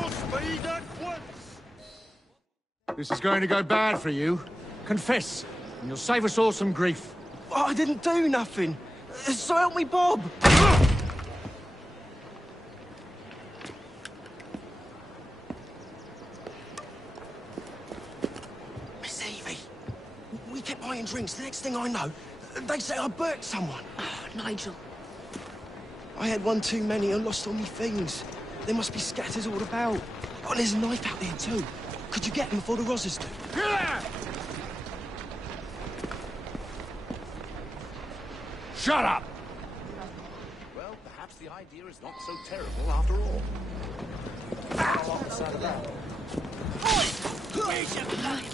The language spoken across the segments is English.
your speed at once! This is going to go bad for you. Confess, and you'll save us all some grief. Oh, I didn't do nothing. So help me, Bob. Miss Evie, we kept buying drinks. The next thing I know, they say I burnt someone. Oh, Nigel. I had one too many and lost all my things. There must be scatters all about. Oh, there's a knife out there too. Could you get them before the Rozzers do? Shut up! Well, perhaps the idea is not so terrible after all. Where's your blood?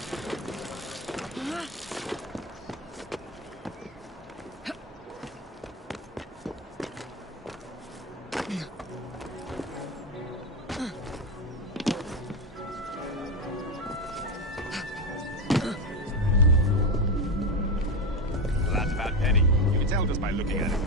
That's about Penny. You can tell just by looking at it.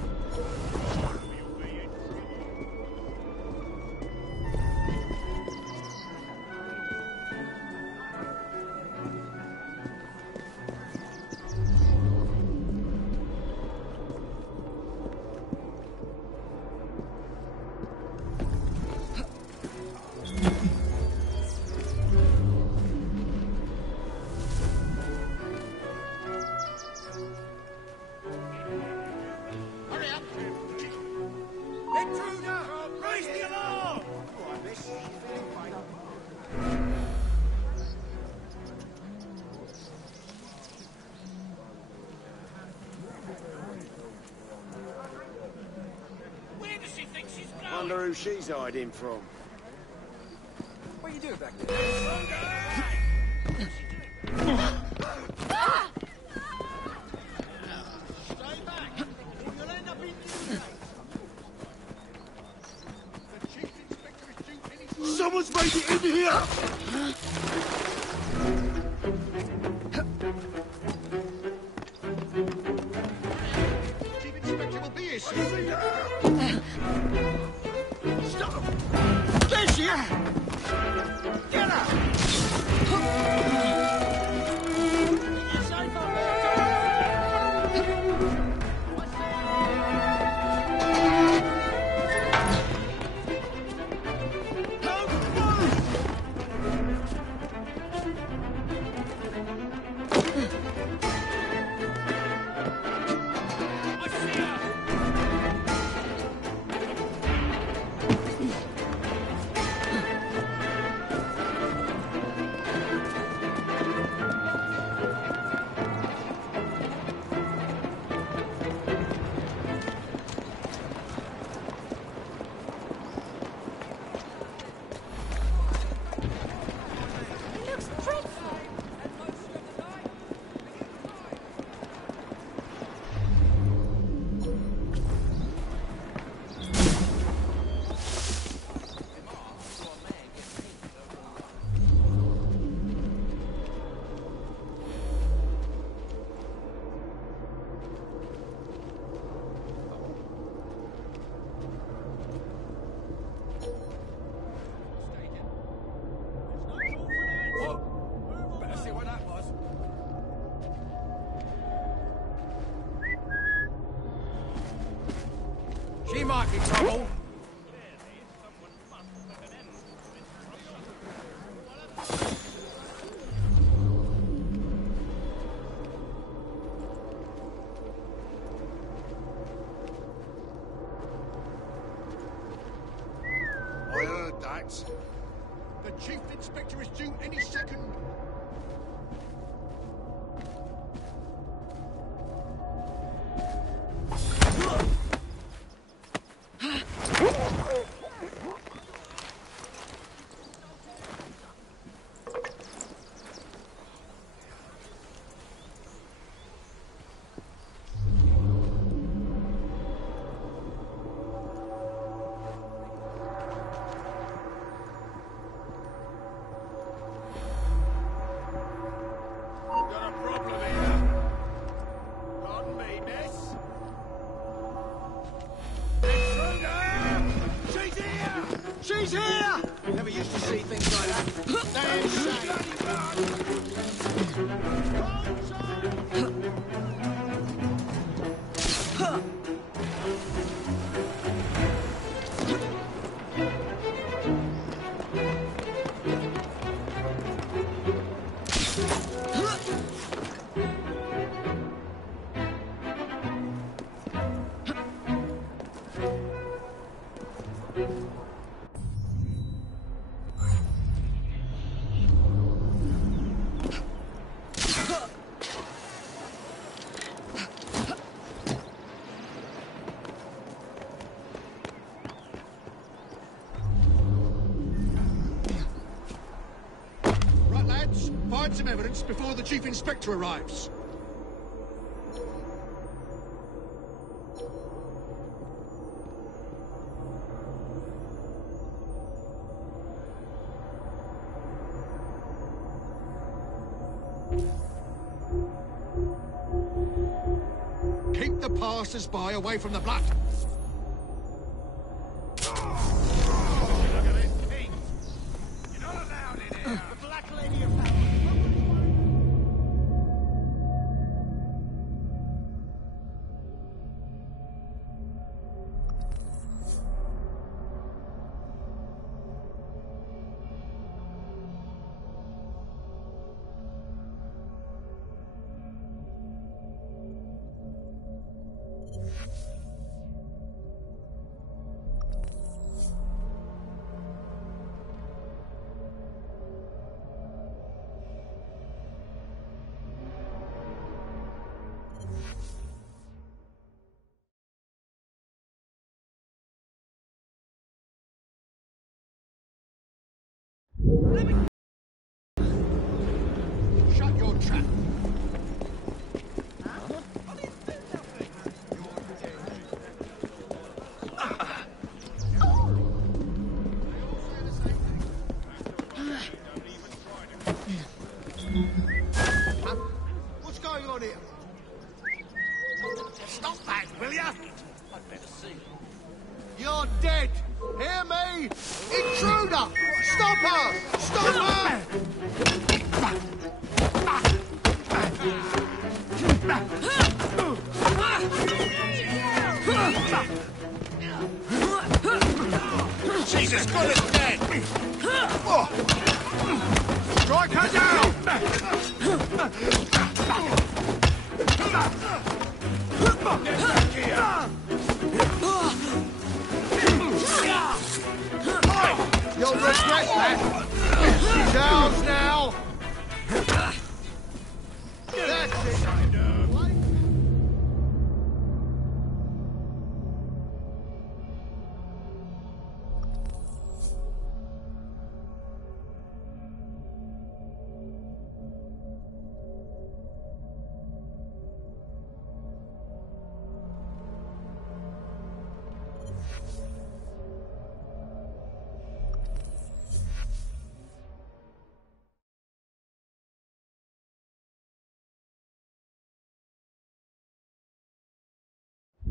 Wonder who she's hiding from. What are you doing back there? Stay back, or you'll end up in jail. The Chief Inspector is due any... Someone's made it in here! Chief Inspector will be here soon. Stop! There she is! Get her! You're safe up She might be trouble. I heard that. The Chief Inspector is due any second. see things like that. Damn Find some evidence before the Chief Inspector arrives. Keep the passers-by away from the blood. Shut your trap. What's going on here? Stop that, will ya? I'd better see. You're dead. Hear me? Intruder! Stop her! Stop her! Jesus, good as dead! Strike her down! Get back here! You'll regret that! Down now! That's it!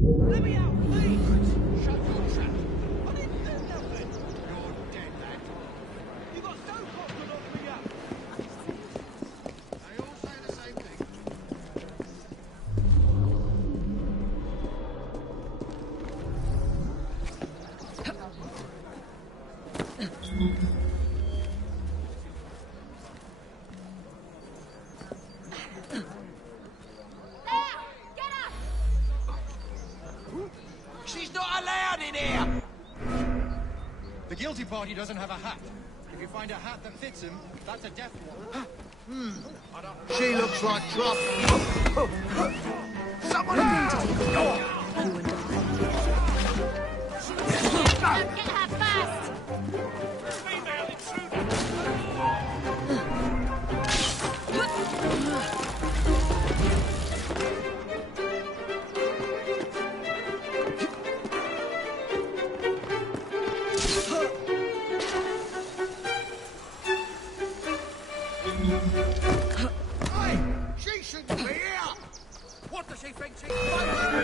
Let me out, please! Shut your trap! I didn't do nothing! You're dead, lad. You got so confident on me up! They all say the same thing. She's not allowed in here! The guilty party doesn't have a hat. If you find a hat that fits him, that's a death warrant. She looks like trouble. Someone You and I. Get her fast! female intruder! Hey! She shouldn't be here! What does she think she's supposed to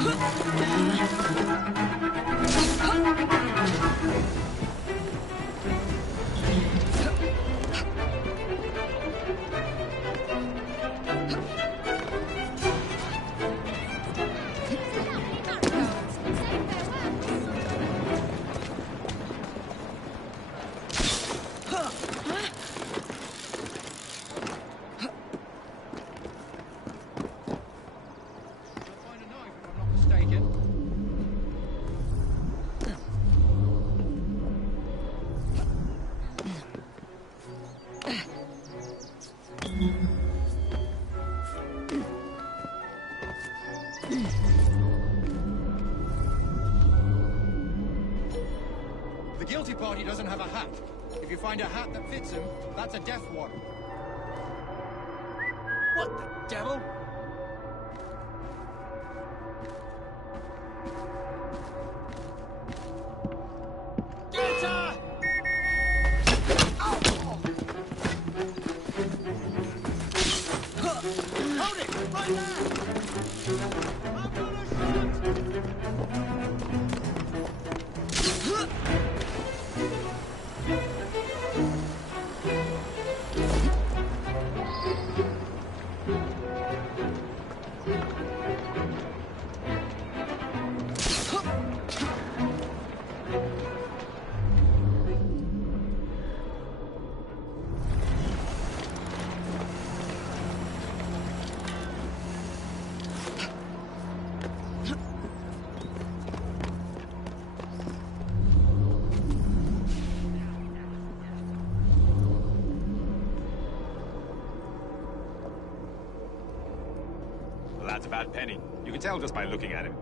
be? Find a knife, if I'm not mistaken. The guilty party doesn't have a hat. If you find a hat that fits him, that's a death warrant. What the devil? Get her! Hold it! Right there! I'm gonna shoot! The lad's a bad penny. You can tell just by looking at him.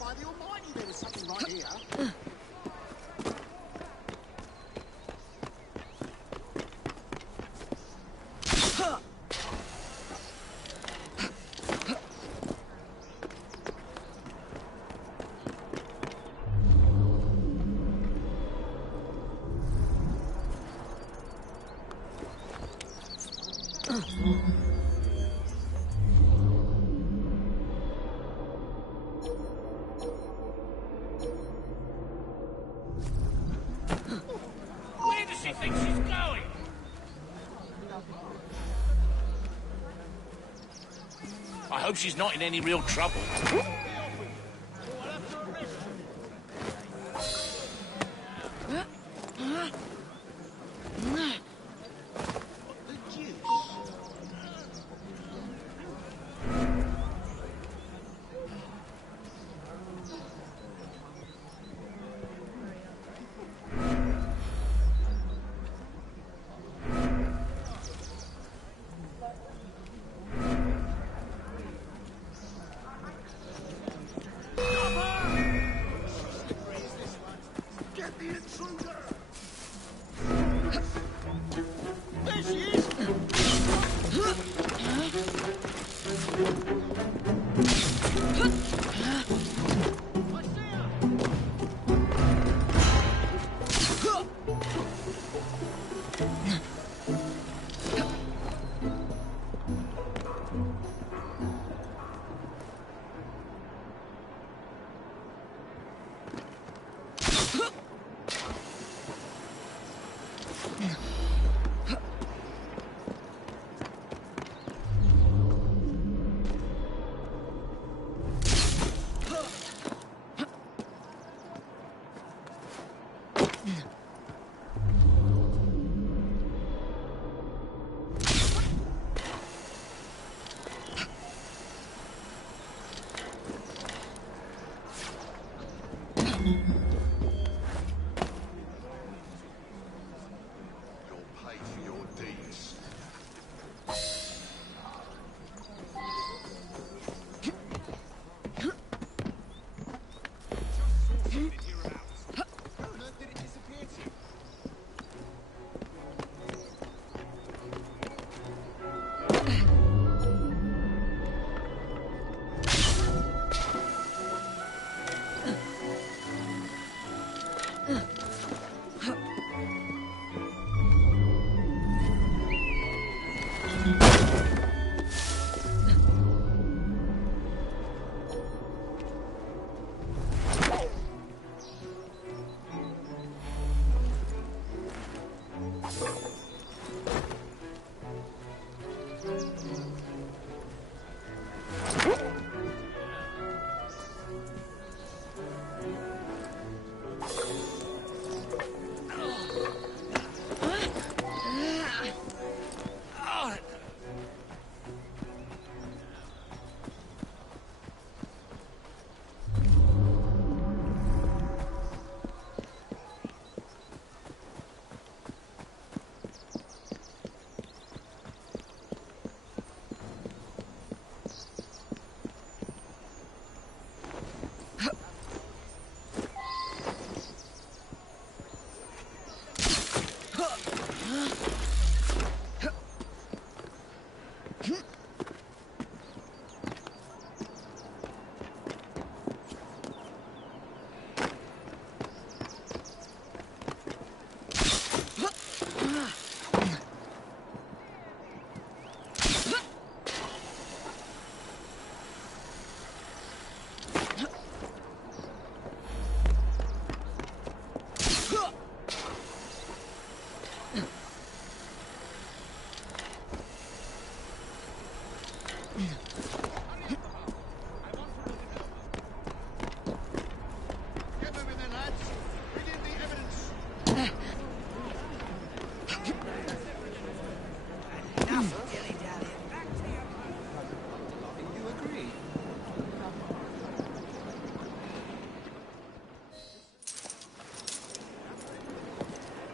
By the Almighty, there was something right here. hope she's not in any real trouble.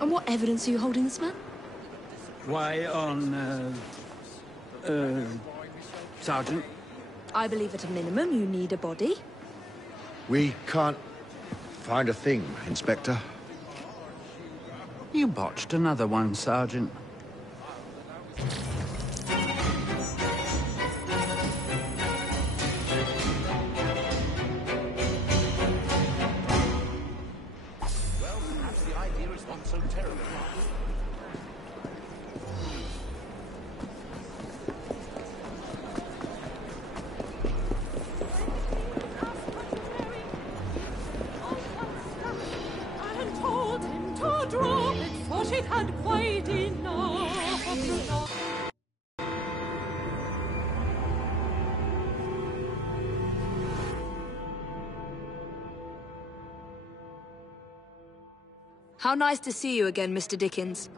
And what evidence are you holding this man? Why, Sergeant? I believe at a minimum you need a body. We can't find a thing, Inspector. You botched another one, Sergeant. Well, perhaps the idea is not so terrible. And told him to drop it, for she had quite enough. How nice to see you again, Mr. Dickens.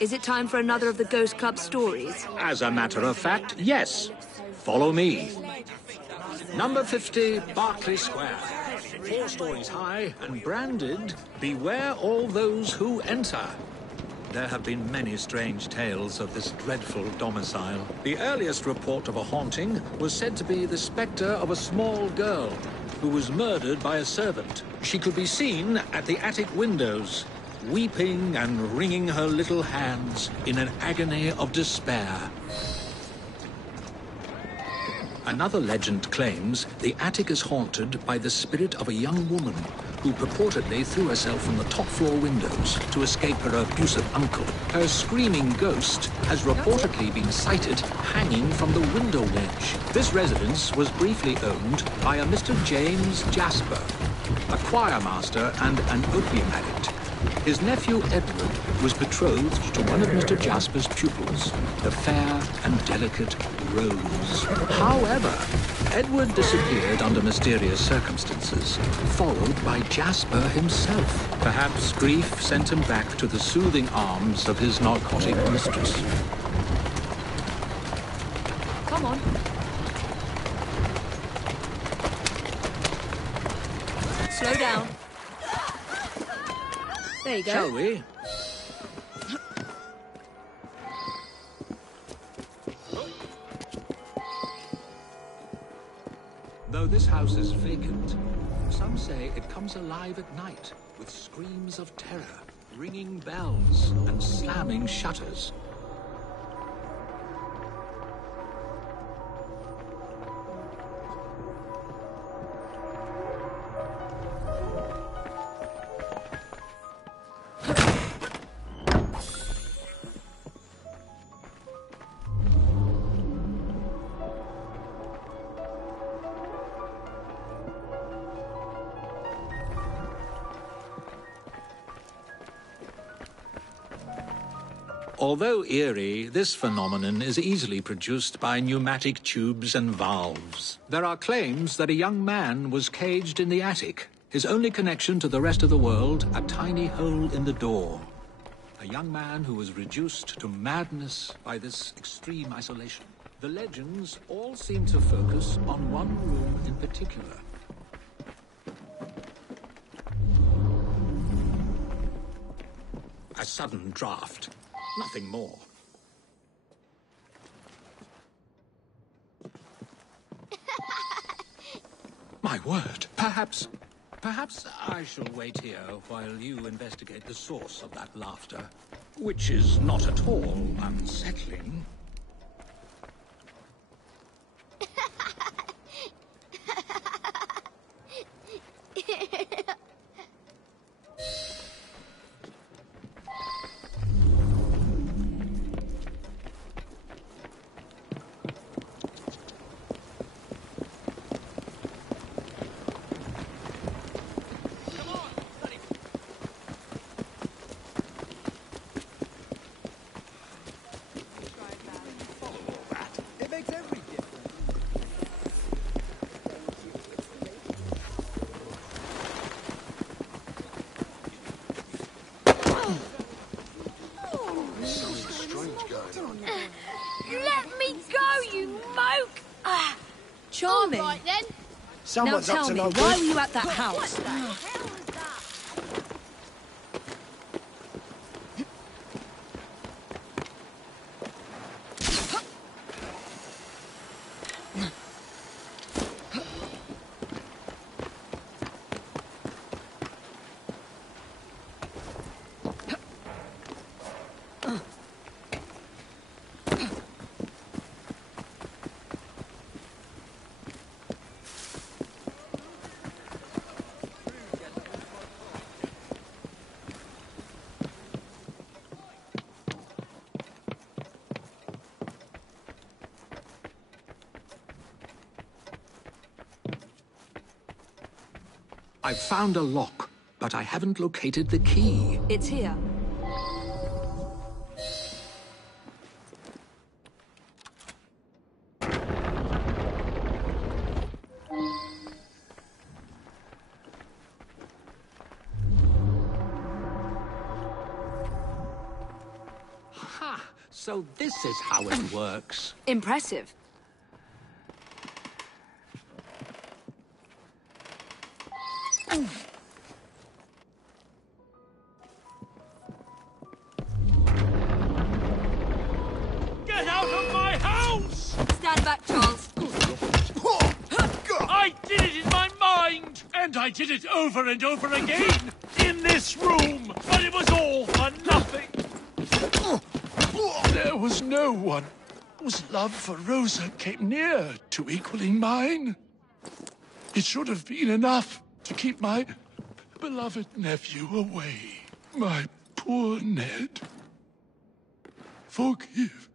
Is it time for another of the Ghost Club stories? As a matter of fact, yes. Follow me. Number 50, Berkeley Square. 4 stories high and branded, "Beware all those who enter." There have been many strange tales of this dreadful domicile. The earliest report of a haunting was said to be the spectre of a small girl who was murdered by a servant. She could be seen at the attic windows, weeping and wringing her little hands in an agony of despair. Another legend claims the attic is haunted by the spirit of a young woman who purportedly threw herself from the top floor windows to escape her abusive uncle. Her screaming ghost has reportedly been sighted hanging from the window ledge. This residence was briefly owned by a Mr. James Jasper, a choir master and an opium addict. His nephew Edward was betrothed to one of Mr. Jasper's pupils, the fair and delicate Rose. However, Edward disappeared under mysterious circumstances, followed by Jasper himself. Perhaps grief sent him back to the soothing arms of his narcotic mistress. Come on. Slow down. There you go. Shall we? Though this house is vacant, some say it comes alive at night with screams of terror, ringing bells, and slamming shutters. Although eerie, this phenomenon is easily produced by pneumatic tubes and valves. There are claims that a young man was caged in the attic, his only connection to the rest of the world a tiny hole in the door. A young man who was reduced to madness by this extreme isolation. The legends all seem to focus on one room in particular. A sudden draft. Nothing more. My word. Perhaps I shall wait here while you investigate the source of that laughter, which is not at all unsettling. Let me go, you moke! Charming. All right, then. Someone's now up tell to me, no why good. were you at that What house? the hell is that? I've found a lock, but I haven't located the key. It's here. So this is how it works. Impressive. Get out of my house! Stand back, Charles. I did it in my mind! And I did it over and over again! In this room! But it was all for nothing! There was no one whose love for Rosa came near to equaling mine. It should have been enough to keep my beloved nephew away. My poor Ned. Forgive.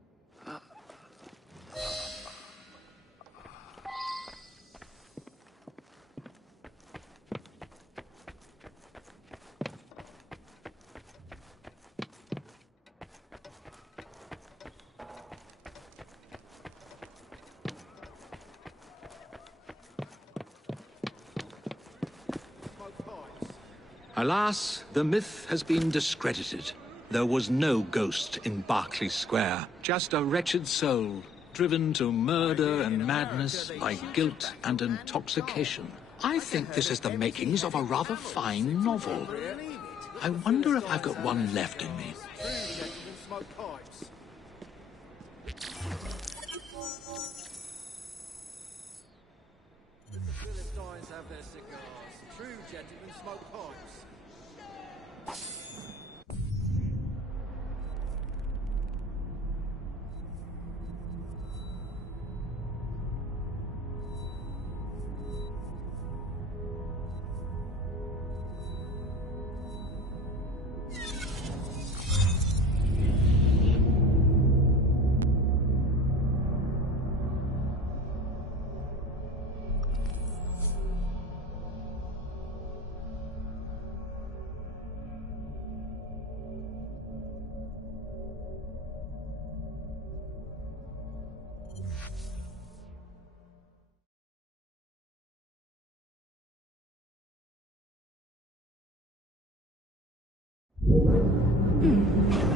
Alas, the myth has been discredited. There was no ghost in Berkeley Square, just a wretched soul, driven to murder and madness by guilt and intoxication. I think this is the makings of a rather fine novel. I wonder if I've got one left in me. Philistines have their cigars. True gentlemen smoke pipes.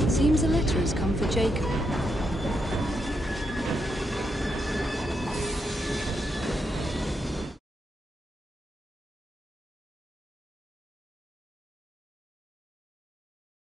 Seems a letter has come for Jacob.